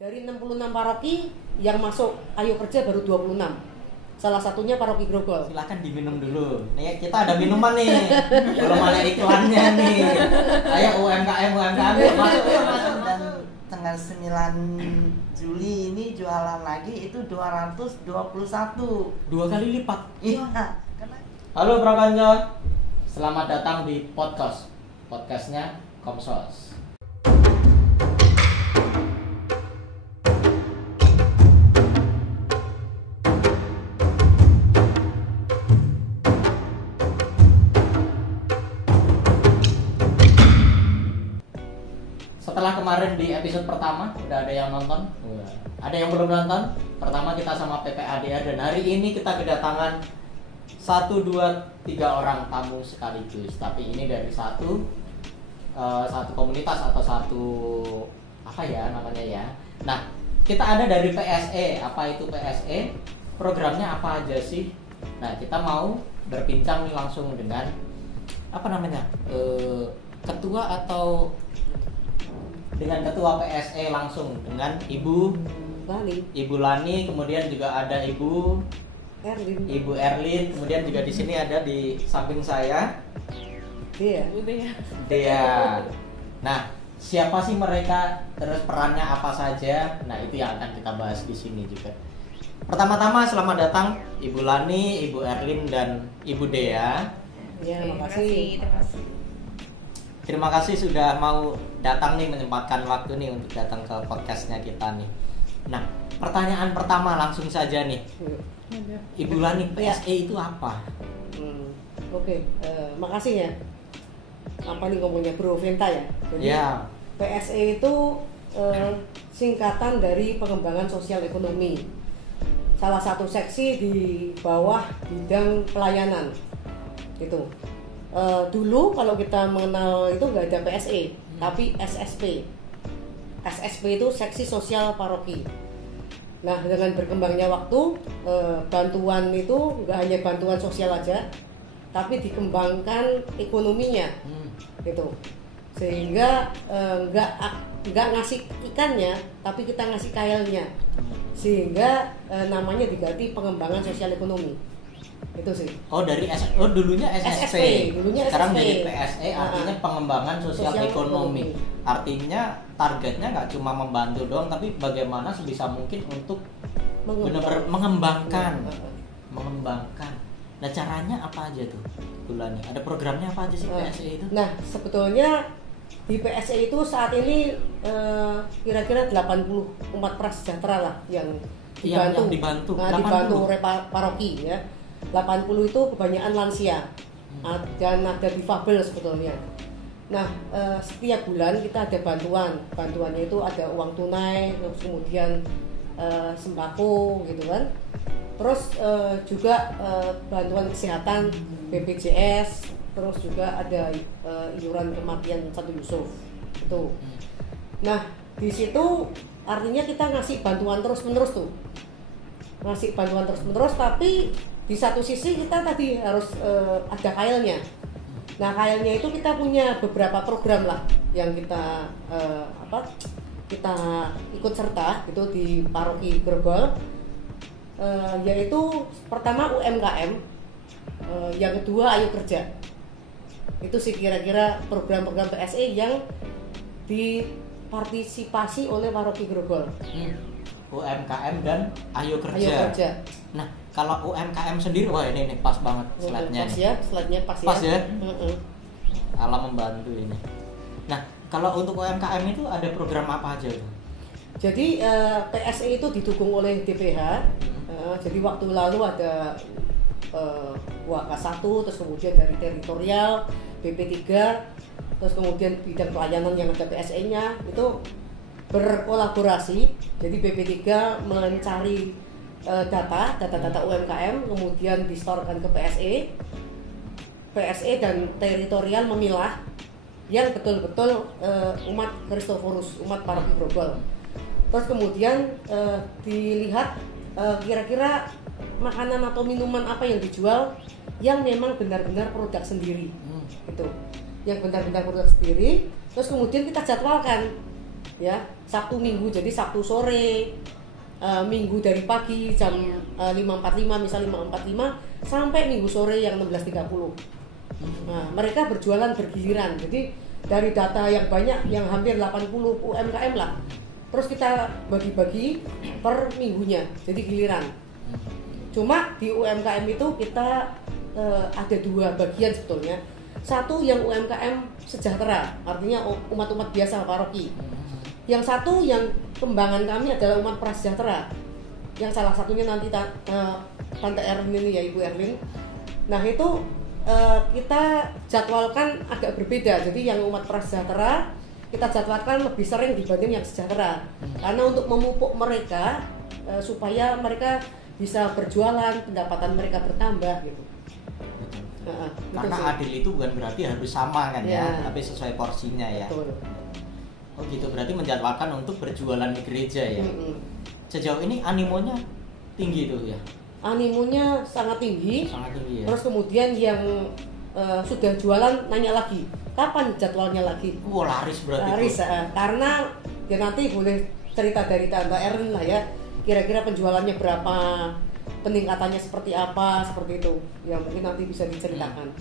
Dari 66 paroki yang masuk Ayo Kerja baru 26. Salah satunya paroki Grogol. Silakan diminum dulu. Nih kita ada minuman nih. Belum ada iklannya nih. Ayo UMKM yuk, masuk. Dan tanggal 9 Juli ini jualan lagi itu 221. 2 kali lipat. Iya. Halo Prakanca. Selamat datang di podcastnya Komsos. Setelah kemarin di episode pertama udah ada yang nonton, ada yang belum nonton. Pertama kita sama PPADR dan hari ini kita kedatangan 1, 2, 3 orang tamu sekaligus. Tapi ini dari satu komunitas atau satu apa ya namanya ya. Nah kita ada dari PSE. Apa itu PSE? Programnya apa aja sih? Nah kita mau berbincang nih langsung dengan apa namanya ketua atau dengan ketua PSE langsung dengan Ibu Lani, kemudian juga ada Ibu Erlin, kemudian juga di sini ada di samping saya Dea. Nah, siapa sih mereka? Terus perannya apa saja? Nah, itu yang akan kita bahas di sini juga. Pertama-tama selamat datang Ibu Lani, Ibu Erlin dan Ibu Dea. Ya, terima kasih. Terima kasih sudah mau datang nih, menyempatkan waktu nih untuk datang ke podcastnya kita nih. Nah, pertanyaan pertama langsung saja nih. Ibu Lani, PSE itu apa? Oke, makasih ya. Apa nih ngomongnya Bro Venta ya? Jadi Ya. PSE itu singkatan dari pengembangan sosial ekonomi. Salah satu seksi di bawah bidang pelayanan. Gitu. Dulu kalau kita mengenal itu nggak ada PSE, tapi SSP. SSP itu seksi sosial paroki. Nah, dengan berkembangnya waktu, bantuan itu nggak hanya bantuan sosial aja, tapi dikembangkan ekonominya, gitu. Sehingga nggak ngasih ikannya, tapi kita ngasih kailnya, sehingga namanya diganti pengembangan sosial ekonomi. Itu sih. Dulunya SSP. Sekarang SSP. jadi PSE, artinya pengembangan sosial ekonomi. Artinya targetnya nggak cuma membantu doang, tapi bagaimana sebisa mungkin untuk benar-benar mengembangkan. Nah, caranya apa aja tuh, Bulani? Ada programnya apa aja sih PSE itu? Nah, sebetulnya di PSE itu saat ini kira-kira 80 umat prasejahtera lah yang dibantu. Nah, dibantu oleh paroki ya. 80 itu kebanyakan lansia dan ada difabel sebetulnya. Nah, setiap bulan kita ada bantuannya itu ada uang tunai, terus kemudian sembako gitu kan. Terus juga bantuan kesehatan BPJS, terus juga ada iuran kematian Satu Yusuf itu. Nah, di situ artinya kita ngasih bantuan terus-menerus tuh. Ngasih bantuan terus-menerus, tapi di satu sisi kita tadi harus ada kailnya. Nah, kailnya itu kita punya beberapa program lah yang kita kita ikut serta itu di paroki Grogol, yaitu pertama UMKM, yang kedua Ayo Kerja. Itu sih kira-kira program-program PSE yang dipartisipasi oleh paroki Grogol. UMKM dan Ayo Kerja. Ayo Kerja. Nah, kalau UMKM sendiri, wah ini pas banget slide-nya pas nih. ya, slide-nya pas ya. Alam membantu ini. Nah, kalau untuk UMKM itu ada program apa aja tuh? Jadi PSE itu didukung oleh DPH. Jadi waktu lalu ada WK1, terus kemudian dari teritorial, BP3, terus kemudian bidang pelayanan yang ada PSE-nya itu berkolaborasi. Jadi BP3 mencari data UMKM, kemudian distorkan ke PSE dan teritorial memilah yang betul-betul umat Kristoforus, umat paroki Grogol. Terus kemudian dilihat kira-kira makanan atau minuman apa yang dijual yang memang benar-benar produk sendiri, gitu. Yang benar-benar produk sendiri. Terus kemudian kita jadwalkan ya, Sabtu Minggu, jadi Sabtu sore, Minggu dari pagi jam 5.45 misal 5.45 sampai Minggu sore yang 16.30. Nah, mereka berjualan bergiliran. Jadi dari data yang banyak, yang hampir 80 UMKM lah, terus kita bagi-bagi per minggunya, jadi giliran. Cuma di UMKM itu kita ada dua bagian sebetulnya. Satu yang UMKM sejahtera, artinya umat-umat biasa paroki. Yang satu yang kembangan kami adalah umat prasejahtera. Yang salah satunya nanti Tante Erlin ini ya, Ibu Erlin. Nah itu kita jadwalkan agak berbeda. Jadi yang umat prasejahtera kita jadwalkan lebih sering dibanding yang sejahtera. Karena untuk memupuk mereka supaya mereka bisa berjualan, pendapatan mereka bertambah gitu. Karena gitu adil itu bukan berarti harus sama kan ya, tapi sesuai porsinya ya. Betul. Oh gitu, berarti menjadwalkan untuk berjualan di gereja ya. Sejauh ini animonya tinggi tuh ya? Animonya sangat tinggi. Sangat tinggi ya. Terus kemudian yang sudah jualan nanya lagi, kapan jadwalnya lagi? Wah, laris berarti. Laris, karena ya nanti boleh cerita dari Tante Erin lah ya. Kira-kira penjualannya berapa, peningkatannya seperti apa, seperti itu. Ya mungkin nanti bisa diceritakan.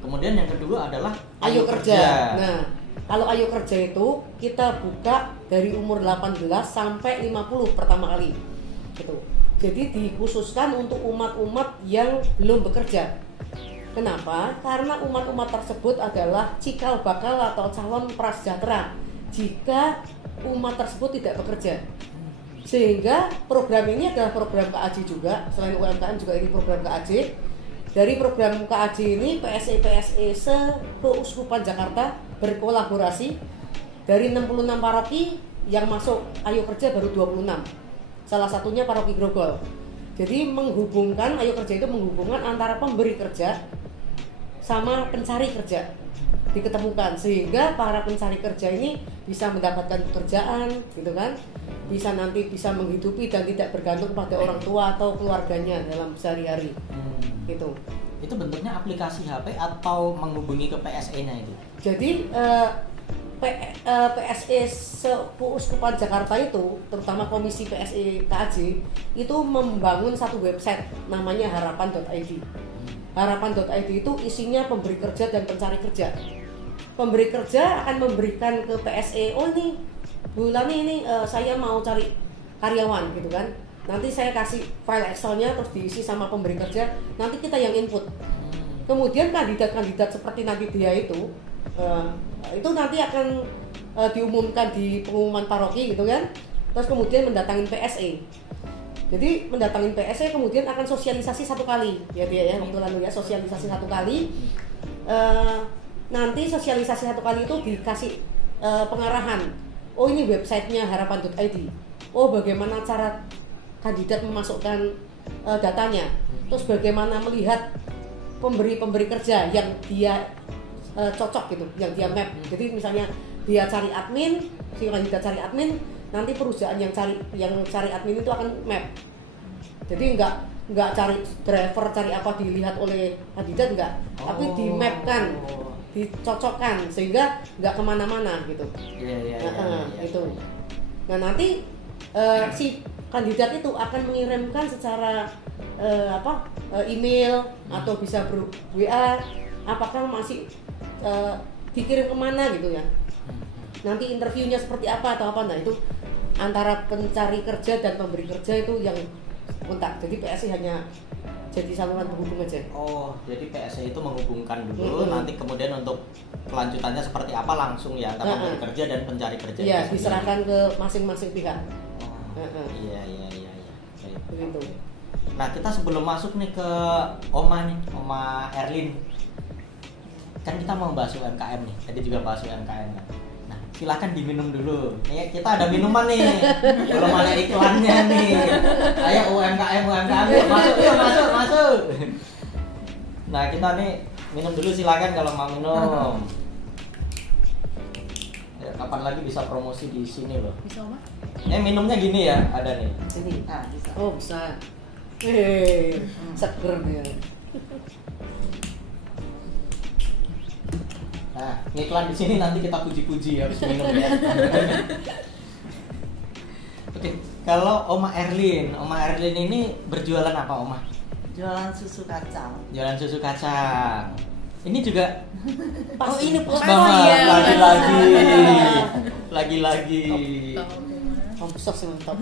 Kemudian yang kedua adalah Ayo Kerja. Nah, kalau Ayo Kerja itu kita buka dari umur 18 sampai 50 pertama kali. Gitu. Jadi dikhususkan untuk umat-umat yang belum bekerja. Kenapa? Karena umat-umat tersebut adalah cikal bakal atau calon prasejahtera jika umat tersebut tidak bekerja. Sehingga program ini adalah program KAJ juga, selain UMKM juga ini program KAJ. Dari program KAJ ini PSE se-Keuskupan Jakarta berkolaborasi dari 66 paroki yang masuk Ayo Kerja baru 26. Salah satunya paroki Grogol. Jadi menghubungkan, Ayo Kerja itu menghubungkan antara pemberi kerja sama pencari kerja, diketemukan sehingga para pencari kerja ini bisa mendapatkan pekerjaan gitu kan, bisa nanti bisa menghidupi dan tidak bergantung pada orang tua atau keluarganya dalam sehari-hari gitu. Itu bentuknya aplikasi HP atau menghubungi ke PSE-nya itu? Jadi PSE Keuskupan Jakarta itu, terutama Komisi PSE KAJ itu membangun satu website namanya harapan.id. Harapan.id itu isinya pemberi kerja dan pencari kerja. Pemberi kerja akan memberikan ke PSE, oh ini bulan ini saya mau cari karyawan gitu kan. Nanti saya kasih file Excelnya terus diisi sama pemberi kerja, nanti kita yang input. Kemudian kandidat-kandidat seperti nanti dia itu nanti akan diumumkan di pengumuman paroki gitu kan. Terus kemudian mendatangin PSE. Jadi mendatangin PSE kemudian akan sosialisasi satu kali ya dia ya, waktu lalu ya sosialisasi satu kali. Nanti sosialisasi satu kali itu dikasih pengarahan. Oh ini websitenya harapan.id. Oh bagaimana cara kandidat memasukkan datanya. Terus bagaimana melihat pemberi kerja yang dia cocok gitu, yang dia map. Jadi misalnya dia cari admin, si kandidat cari admin, nanti perusahaan yang cari admin itu akan map. Jadi nggak cari driver, cari apa dilihat oleh kandidat enggak, tapi di mapkan, dicocokkan sehingga nggak kemana-mana gitu. Itu. Nah nanti si kandidat itu akan mengirimkan secara email atau bisa WA, apakah masih dikirim kemana gitu ya. Nanti interviewnya seperti apa atau apa, nah itu antara pencari kerja dan pemberi kerja itu yang kontak. Jadi PSE hanya jadi saluran penghubung aja. Oh, jadi PSE itu menghubungkan dulu, nanti kemudian untuk kelanjutannya seperti apa langsung ya antara pemberi kerja dan pencari kerja. Iya, diserahkan ke masing-masing pihak. Iya. Begitu. Nah, kita sebelum masuk nih ke Oma Erlin, kan kita mau bahas UMKM nih. Tadi juga bahas UMKM kan. Nah, silakan diminum dulu. Kita ada minuman nih. Belum ada iklannya nih. Ayo UMKM masuk. Nah, kita nih minum dulu, silakan kalau mau minum. Ya, kapan lagi bisa promosi di sini loh? Bisa, Oma? Minumnya gini ya, ada nih. Ini. Bisa. Oh, bisa. Seger dia. Nah, ngiklan di sini nanti kita puji-puji habis minum ya. Oke, kalau Oma Erlin ini berjualan apa, Oma? Jualan susu kacang. Jualan susu kacang. Ini juga Pas. Oh, ini pas Oh, banget. iya. Lagi-lagi. Sos mantap.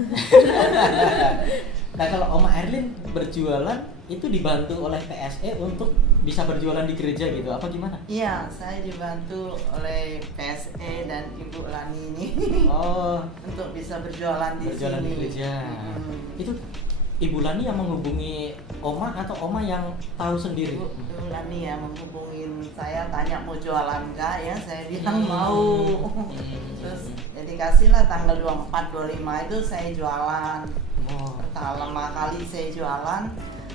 Nah, kalau Oma Erlin berjualan itu dibantu oleh PSE untuk bisa berjualan di gereja gitu, apa gimana? Iya, saya dibantu oleh PSE dan Ibu Lani ini Oh, untuk bisa berjualan di berjualan sini. di gereja. Itu Ibu Lani yang menghubungi Oma atau Oma yang tahu sendiri? Ibu Lani ya menghubungin saya, tanya mau jualan nggak ya, saya bilang mau. Terus ya dikasihlah tanggal 24, 25 itu saya jualan. Oh, Pertama kali saya jualan,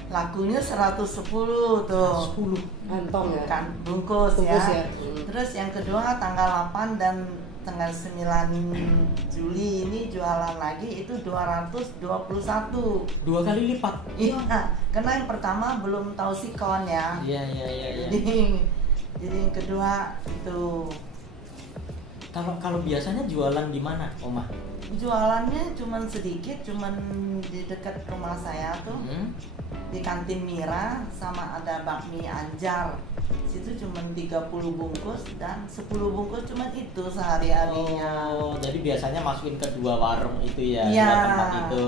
lakunya 110 tuh. 10. Kantong ya. Kan bungkus Bungkus ya. ya. Terus yang kedua tanggal 8 dan tanggal 9 Juli ini jualan lagi itu 221. 2 kali lipat. Iya, karena yang pertama belum tahu sikon ya. Iya. Jadi yang kedua itu Kalau biasanya jualan di mana, Oma? jualannya cuman sedikit, cuman di dekat rumah saya tuh. Di kantin Mira sama ada bakmi Anjar. Situ cuman 30 bungkus dan 10 bungkus cuman itu sehari-harinya. Oh, jadi biasanya masukin ke 2 warung itu ya, Iya, 2 tempat itu.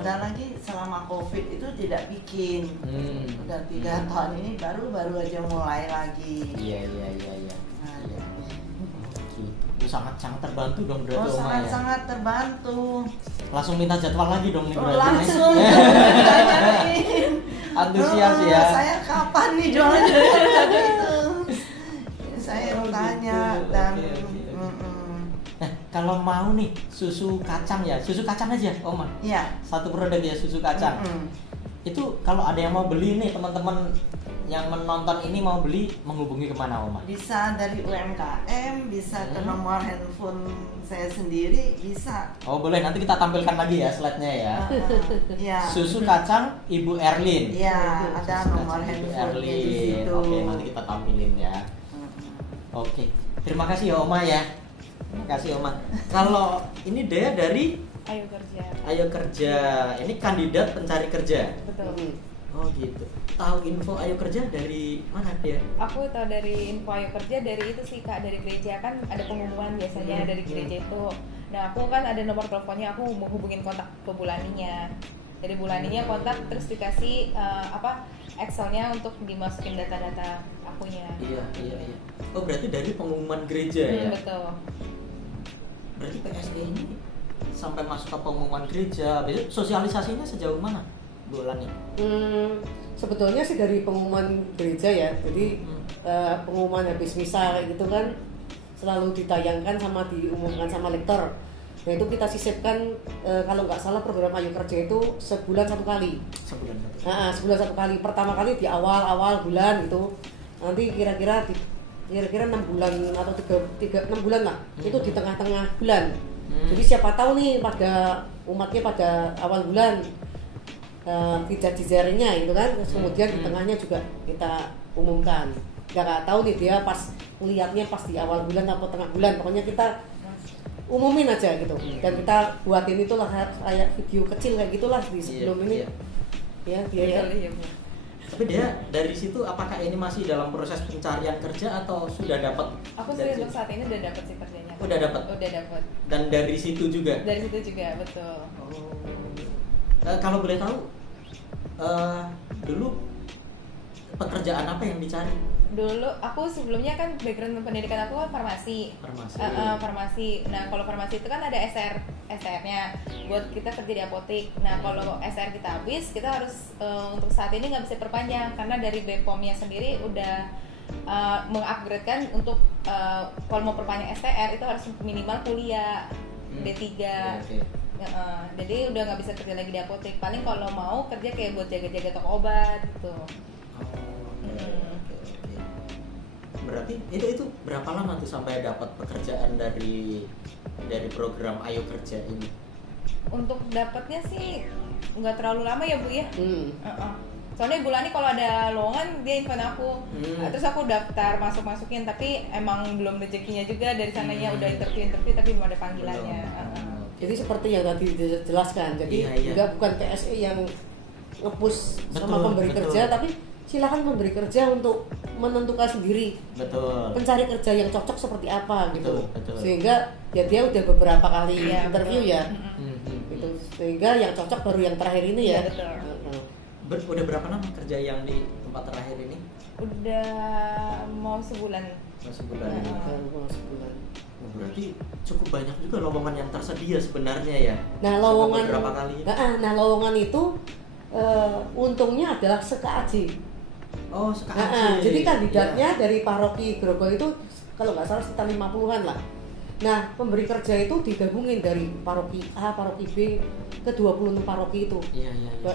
dan lagi selama COVID itu tidak bikin. Udah 3 tahun ini baru aja mulai lagi. Iya. Nah, ya. Gitu. Sangat terbantu dong berarti Oh, Oma ya. sangat terbantu. Langsung minta jadwal lagi dong nih Oh, berarti. langsung ditanyain. Antusias ya. Saya kapan nih jualan itu? Saya Oh, tanya gitu. dan Oke. Nah, kalau mau nih susu kacang ya, susu kacang aja, Oma. ya. Satu produk ya susu kacang. Itu kalau ada yang mau beli nih, teman-teman yang menonton ini mau beli, menghubungi kemana, Oma? Bisa dari UMKM, bisa ke nomor handphone saya sendiri, bisa. Oh boleh, nanti kita tampilkan lagi ya slide-nya ya. Ya. Susu kacang Ibu Erlin. Ya, ada Susu nomor kacang Ibu handphone di Erlin. situ. Oke, nanti kita tampilin ya. Oke, terima kasih ya Oma ya. Terima kasih Oma. Kalau ini Dea dari Ayo kerja. Ayo Kerja, ini kandidat pencari kerja. Betul. Oh gitu. Tahu info Ayo Kerja dari mana dia? Aku tahu dari info Ayo Kerja dari itu sih Kak, dari gereja kan ada pengumuman biasanya dari gereja itu. Nah aku kan ada nomor teleponnya, aku menghubungin kontak ke Bulaninya. Dari Bulaninya kontak terus dikasih Excelnya untuk dimasukin data-data akunya. Iya. Oh berarti dari pengumuman gereja ya? Betul. Berarti PSE ini sampai masuk ke pengumuman gereja, biasanya sosialisasinya sejauh mana, Bu Lani? Sebetulnya sih dari pengumuman gereja ya. Jadi pengumuman habis misa kayak gitu kan selalu ditayangkan sama diumumkan sama lektor. Nah itu kita sisipkan kalau nggak salah program Ayo Kerja itu sebulan 1 kali. Sebulan satu. Sebulan 1 kali. Pertama kali di awal bulan itu. Nanti kira-kira 6 bulan atau 6 bulan lah. Itu di tengah-tengah bulan. Jadi siapa tahu nih pada umatnya pada awal bulan tidak dijaringnya gitu kan. Terus kemudian di tengahnya juga kita umumkan. Nggak tahu nih dia pas lihatnya pas di awal bulan atau tengah bulan. Pokoknya kita umumin aja gitu. Dan kita buatin itulah kayak video kecil kayak gitulah di sebelum ini. Ya, Iya, Bu. Tapi dia dari situ apakah ini masih dalam proses pencarian kerja atau sudah dapat? Aku sih untuk saat ini udah dapet sih kerjanya. Udah dapat. Udah dapet. Dan dari situ juga. Dari situ juga betul. Kalau boleh tahu, dulu pekerjaan apa yang dicari? Dulu aku sebelumnya kan background pendidikan aku kan farmasi. Farmasi. Nah, kalau farmasi itu kan ada SR-nya buat kita kerja di apotek. Nah, kalau SR kita habis, kita harus untuk saat ini nggak bisa perpanjang karena dari BPOM-nya sendiri udah mengupgrade-kan untuk kalau mau perpanjang STR itu harus minimal kuliah D3. Jadi udah nggak bisa kerja lagi di apotek. Paling kalau mau kerja kayak buat jaga-jaga toko obat gitu. Berarti itu berapa lama tuh sampai dapat pekerjaan dari program Ayo Kerja ini? Untuk dapatnya sih nggak terlalu lama ya Bu ya. Soalnya bulan ini kalau ada lowongan dia info aku. Terus aku daftar masukin tapi emang belum rezekinya juga dari sananya udah interview tapi belum ada panggilannya. Jadi seperti yang tadi dijelaskan. Jadi bukan PSE yang nge-push sama pemberi kerja, tapi silakan memberi kerja untuk menentukan sendiri pencari kerja yang cocok seperti apa gitu. Sehingga ya dia udah beberapa kali interview gitu. Sehingga yang cocok baru yang terakhir ini ya. Udah berapa lama kerja yang di tempat terakhir ini? Udah mau sebulan. Mau sebulan. Berarti cukup banyak juga lowongan yang tersedia sebenarnya ya. Nah, lowongan berapa kali? Lowongan itu untungnya adalah SKAJ. Oh, SKAJ. Jadi kandidatnya dari paroki Grogol itu kalau nggak salah sekitar 50-an lah. Nah, pemberi kerja itu digabungin dari paroki A, paroki B ke 26 paroki itu.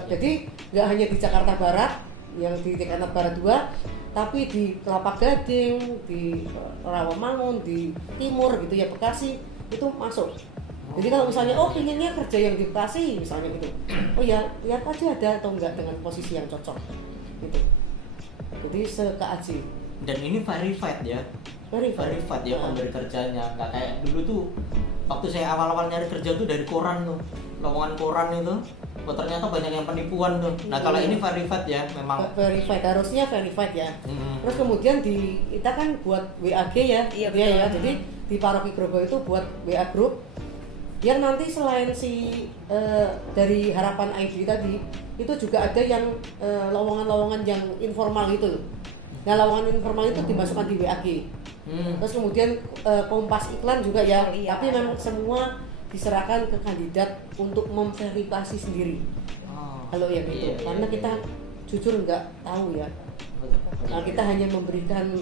Jadi nggak hanya di Jakarta Barat, yang di Jakarta Barat 2, tapi di Kelapa Gading, di Rawamangun, di Timur gitu ya, Bekasi itu masuk. Jadi kalau misalnya pinginnya kerja yang di Bekasi misalnya gitu, lihat aja ada atau enggak dengan posisi yang cocok gitu. Jadi SKAJ. Dan ini verified ya. Verified ya pemberi kerjanya, nggak kayak dulu tuh waktu saya awal-awal nyari kerja tuh dari koran tuh, lowongan koran itu, ternyata banyak yang penipuan tuh. Nah kalau ini verified ya, memang verified, harusnya verified ya. Terus kemudian kita kan buat WAG ya, ya. Jadi di paroki Grogol itu buat WA group yang nanti selain dari Harapan ID tadi itu juga ada yang lowongan-lowongan yang informal gitu loh. Nah lowongan informal itu dimasukkan di WAG. Terus kemudian Kompas iklan juga ya, tapi memang semua diserahkan ke kandidat untuk memverifikasi sendiri. Kalau yang itu, karena kita jujur nggak tahu ya. Nah, kita hanya memberikan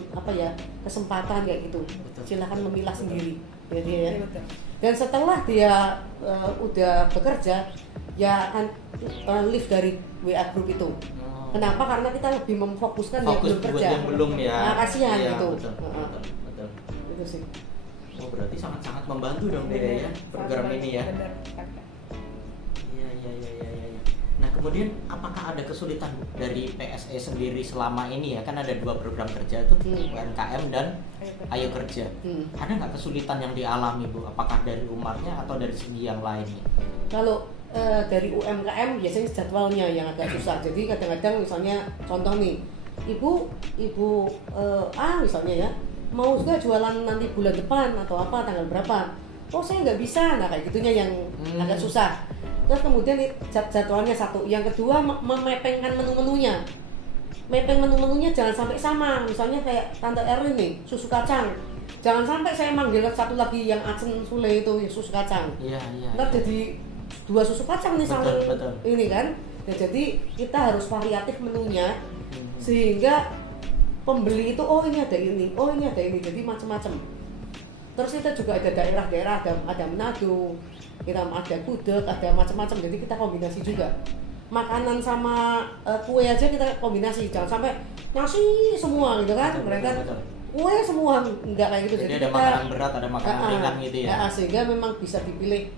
kesempatan kayak gitu. Silakan memilah sendiri, ya dia ya. Dan setelah dia udah bekerja, ya akan leave dari WA group itu. Kenapa? Karena kita lebih memfokuskan yang belum kerja. Yang belum ya. Nah, kasihan gitu. Betul. Itu sih. Oh, berarti sangat-sangat membantu dong dia ya program ini ya. Iya. Nah, kemudian apakah ada kesulitan dari PSE sendiri selama ini ya? Kan ada 2 program kerja tuh, UMKM dan Ayo Kerja. Ada nggak kesulitan yang dialami Bu? Apakah dari umatnya atau dari segi yang lainnya? Kalau dari UMKM biasanya jadwalnya yang agak susah. Jadi kadang-kadang misalnya contoh nih, ibu A misalnya ya, mau juga jualan nanti bulan depan atau apa tanggal berapa? Oh saya nggak bisa, nah kayak gitunya yang agak susah. Terus kemudian jadwalnya satu, yang kedua memepengkan menu-menunya. Mepeng menu-menunya jangan sampai sama. Misalnya kayak Tante Erlin nih, susu kacang. Jangan sampai saya manggil satu lagi yang Acen Sule itu yang susu kacang. Ntar jadi 2 susu kacang nih saling ini kan. Ya, jadi kita harus variatif menunya sehingga pembeli itu ini ada ini, jadi macam-macam. Terus kita juga ada daerah-daerah, ada Manado, kita ada gudeg, ada macam-macam. Jadi kita kombinasi juga. Makanan sama kue aja kita kombinasi, jangan sampai nasi semua gitu kan. Mereka kue semua enggak kayak gitu. Jadi ada makanan berat, ada makanan ringan gitu ya. Sehingga memang bisa dipilih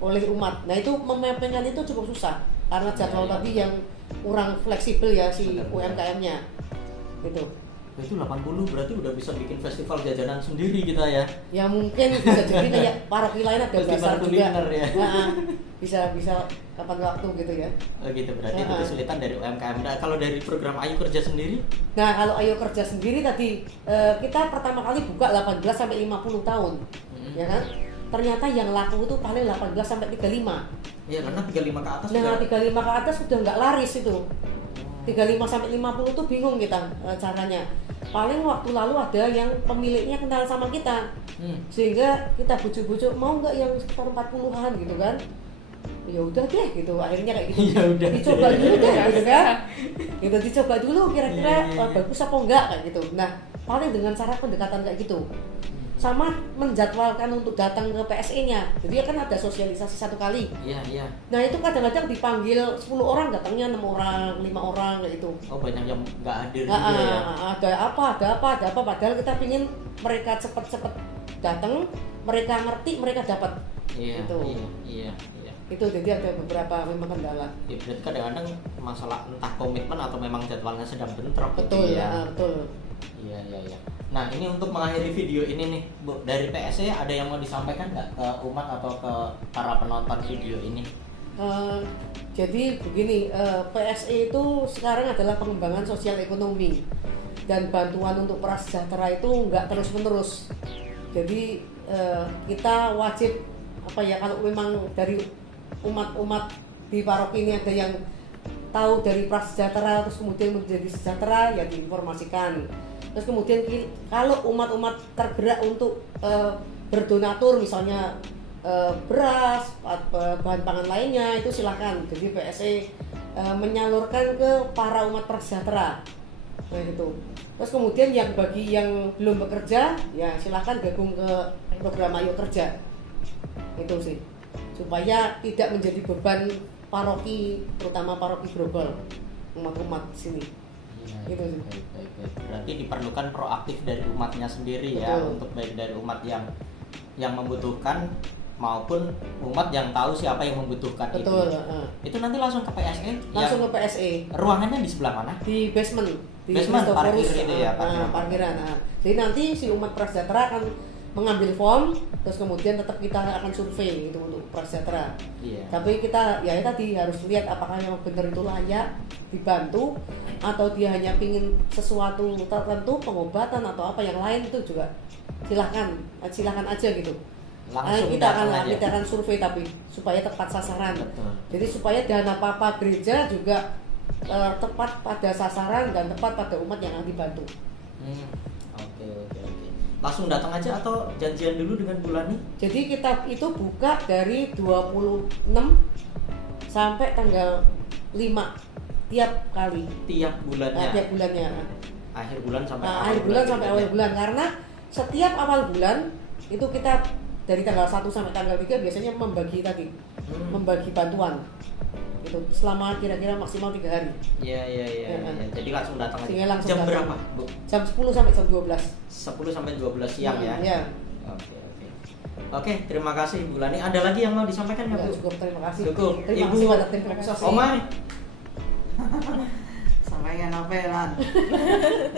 oleh umat. Nah itu memepengkan itu cukup susah karena jadwal tadi yang kurang fleksibel ya si UMKM-nya gitu. Itu 80 berarti udah bisa bikin festival jajanan sendiri kita ya. Ya mungkin bisa jadi kayak paroki lain ada besar juga. Ya. Bisa kapan waktu gitu ya. Gitu berarti itu kesulitan dari UMKM. Nah, kalau dari program Ayo Kerja sendiri? Nah, kalau Ayo Kerja sendiri tadi kita pertama kali buka 18 sampai 50 tahun. Ya kan? Ternyata yang laku itu paling 18 sampai 35. Iya, karena 35 ke atas. Nah, 35 ke atas sudah nggak laris itu. 35 sampai 50 tuh bingung kita caranya. Paling waktu lalu ada yang pemiliknya kenal sama kita. Sehingga kita bujuk-bujuk mau nggak yang sekitar 40-an gitu kan. Ya udah deh gitu, akhirnya kayak gitu. Dicoba dulu deh gitu kan. Gitu dicoba dulu kira-kira bagus apa enggak kayak gitu. Nah, paling dengan cara pendekatan kayak gitu. Sama menjadwalkan untuk datang ke PSE-nya. Jadi kan ada sosialisasi 1 kali. Iya. Nah, itu kadang-kadang dipanggil 10 orang, datangnya 6 orang, 5 orang kayak gitu. Oh, banyak yang nggak hadir juga ya. Ada apa, padahal kita pingin mereka cepet-cepet datang, mereka ngerti, mereka dapat. Iya. Itu jadi ada beberapa memang kendala. Ya, berarti kadang-kadang masalah entah komitmen atau memang jadwalnya sedang bentrok. Betul gitu ya. Betul. Iya. Nah ini untuk mengakhiri video ini nih Bu, dari PSE ada yang mau disampaikan nggak ke umat atau ke para penonton video ini? Jadi begini, PSE itu sekarang adalah pengembangan sosial ekonomi dan bantuan untuk prasejahtera itu nggak terus-menerus. Jadi kita wajib kalau memang dari umat-umat di paroki ini ada yang tahu dari prasejahtera terus kemudian menjadi sejahtera ya diinformasikan. Terus kemudian kalau umat-umat tergerak untuk berdonatur misalnya beras, bahan pangan lainnya itu silakan. Jadi PSE menyalurkan ke para umat prasejahtera. Nah itu. Terus kemudian bagi yang belum bekerja ya silakan gabung ke program Ayo Kerja. Itu sih. Supaya tidak menjadi beban paroki, terutama paroki Grogol, umat-umat sini. Ya, gitu sih. Baik. Berarti diperlukan proaktif dari umatnya sendiri. Betul. Ya, untuk baik dari umat yang membutuhkan maupun umat yang tahu siapa yang membutuhkan. Betul. Itu nanti langsung ke PSE? Langsung ke PSE. Ruangannya di sebelah mana? Di basement. Di basement parkir itu ya. Parkiran. Jadi nanti si umat prasejahtera akan mengambil form, terus kemudian tetap kita akan survei itu untuk prasejahtera. Iya. Tapi kita tadi harus lihat apakah yang benar itu layak dibantu atau dia hanya pingin sesuatu tertentu, pengobatan atau apa yang lain, itu juga silahkan aja gitu. Langsung kita akan survei tapi supaya tepat sasaran. Betul. Jadi supaya dana papa gereja juga tepat pada sasaran dan tepat pada umat yang akan dibantu. Oke. Langsung datang aja atau janjian dulu dengan Bulani? Jadi kita itu buka dari 26 sampai tanggal 5 tiap kali. Tiap bulannya? Tiap bulannya. Akhir bulan sampai awal bulan. Karena setiap awal bulan itu kita dari tanggal 1 sampai tanggal 3 biasanya membagi bantuan. Itu selama kira-kira maksimal 3 hari. Iya. Jadi langsung datang aja. Langsung jam datang. Berapa, Bu? Jam 10 sampai jam 12. 10 sampai 12 siang ya. Iya. Oke, terima kasih Bu Lani. Ada lagi yang mau disampaikan nggak, Bu? Cukup, terima kasih. Cukup. Terima Ibu, kasih pada tim produksi. Omai. Sampaikan apa ya, Lan?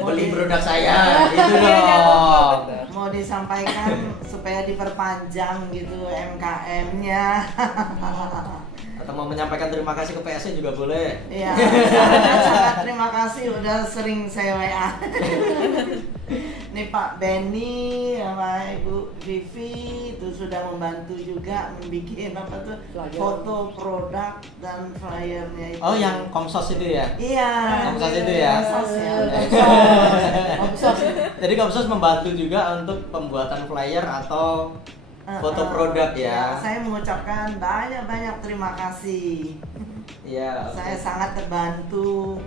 Beli produk saya, itu dong. Mau disampaikan supaya diperpanjang gitu MKM-nya. Atau mau menyampaikan terima kasih ke PSE juga boleh. Iya, sangat terima kasih udah sering saya WA. Nih Pak Benny sama Ibu Vivi itu sudah membantu juga membuat foto produk dan flyernya itu. Oh, yang Komsos itu ya? Iya. Komsos itu ya? Komsos. Jadi Komsos membantu juga untuk pembuatan flyer atau foto produk ya. Saya mengucapkan banyak terima kasih. Iya. Saya sangat terbantu.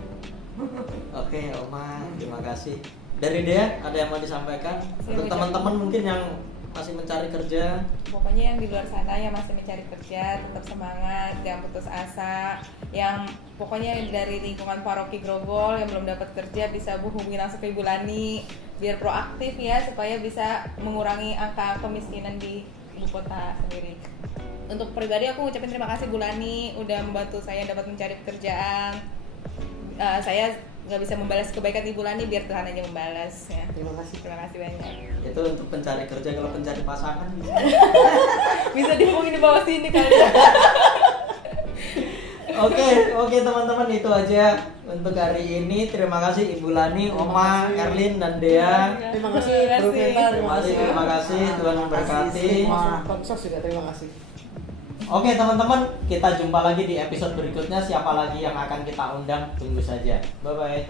Oke, Oma, terima kasih. Dari Dea, ada yang mau disampaikan untuk teman-teman mungkin yang masih mencari kerja? Pokoknya yang di luar sana yang masih mencari kerja tetap semangat, jangan putus asa. Yang pokoknya dari lingkungan paroki Grogol yang belum dapat kerja bisa hubungi langsung ke Ibu Lani biar proaktif ya supaya bisa mengurangi angka kemiskinan di ibu kota sendiri. Untuk pribadi aku ngucapin terima kasih Bu Lani udah membantu saya dapat mencari pekerjaan. Saya nggak bisa membalas kebaikan Ibu Lani, biar Tuhan aja membalas ya. Terima kasih banyak. Itu untuk pencari kerja, kalau pencari pasangan bisa dihubungi di bawah sini kali ya. Oke teman-teman, itu aja untuk hari ini. Terima kasih Ibu Lani, Oma, Erlin, dan Dea. Terima kasih Bro Venta, terima kasih. Tuhan memberkati. Komsos juga terima kasih. Oke teman-teman, kita jumpa lagi di episode berikutnya. Siapa lagi yang akan kita undang, tunggu saja. Bye-bye.